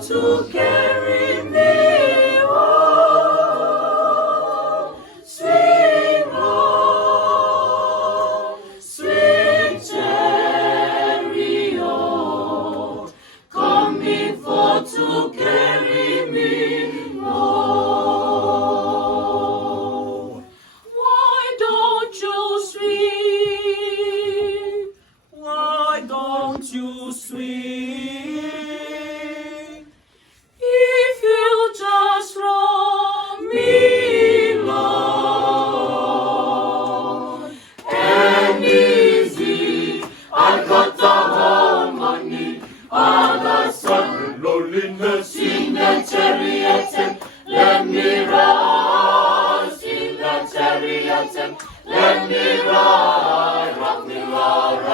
to carry me home. Swing low, sweet chariot, coming for to carry me home. Why don't you swing? Why don't you swing? If you just run me, Lord, and easy, I got the whole money, all the sun, loneliness in the chariot, and let me rise in the chariot, and let me ride, rock me, Lord,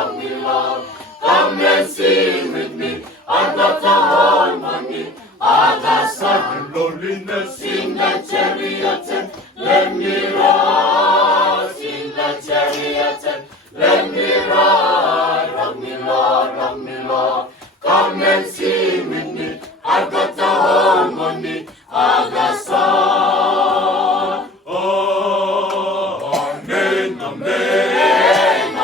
come and sing with me. I got the whole money, all the sun, loneliness in the chariot, and let me rise in the chariot, and let me ride, rock me, Lord, come and sing with me. I got the whole money, all the sun. Amen, amen, amen,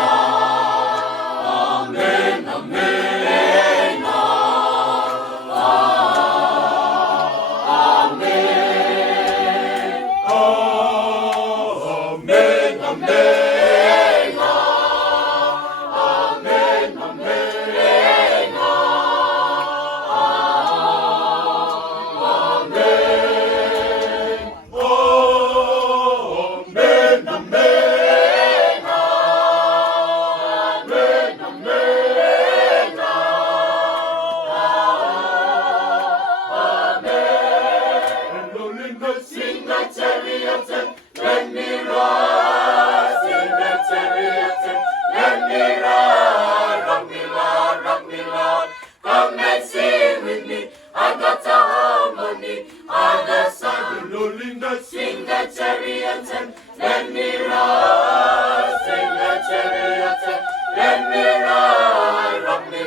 amen, amen, amen, amen, amen, sing the chariot, let me rise. Sing the chariot, let me ride. Rock me, Lord, come and sing with me. I got a harmony, all the sun, loneliness. Sing the chariot, let me rise. Sing the chariot, let me ride. Rock me,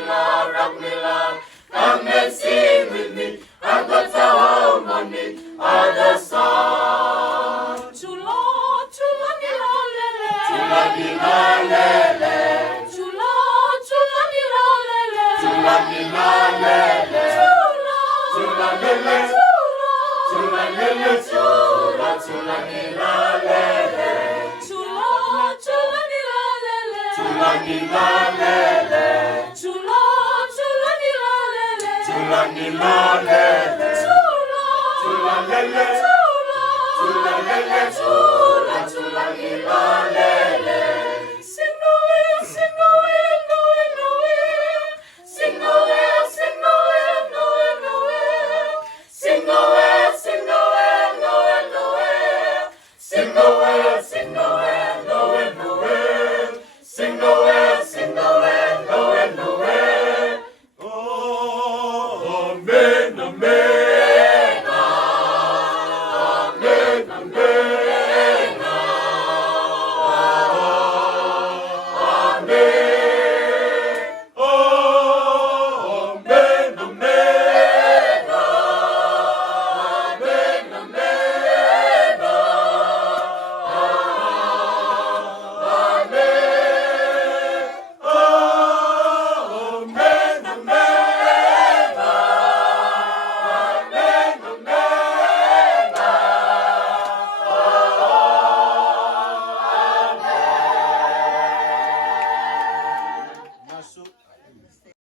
Lord, come and sing with me. I got a harmony, all the sun. Chula, chula, nila, lele. Chula, nila, lele. Chula, chula, nila, lele. Chula, nila, lele. Chula, lele. Chula, lele. Chula, chula, nila, lele. Chula, chula, nila, lele. Chula, nila, lele. Chula, chula, nila, lele. Chula, nila, lele. Chula, lele. Chula, lele. Chula, chula, nila, lele. Sing Noel, sing Noel, Noel, Noel. Sing Noel, sing Noel, Noel, Noel. Sing Noel, sing Noel, Noel, Noel. Sing Noel, sing Noel, Noel, Noel. Sing Noel, sing Noel, Noel, Noel. Amen, amen.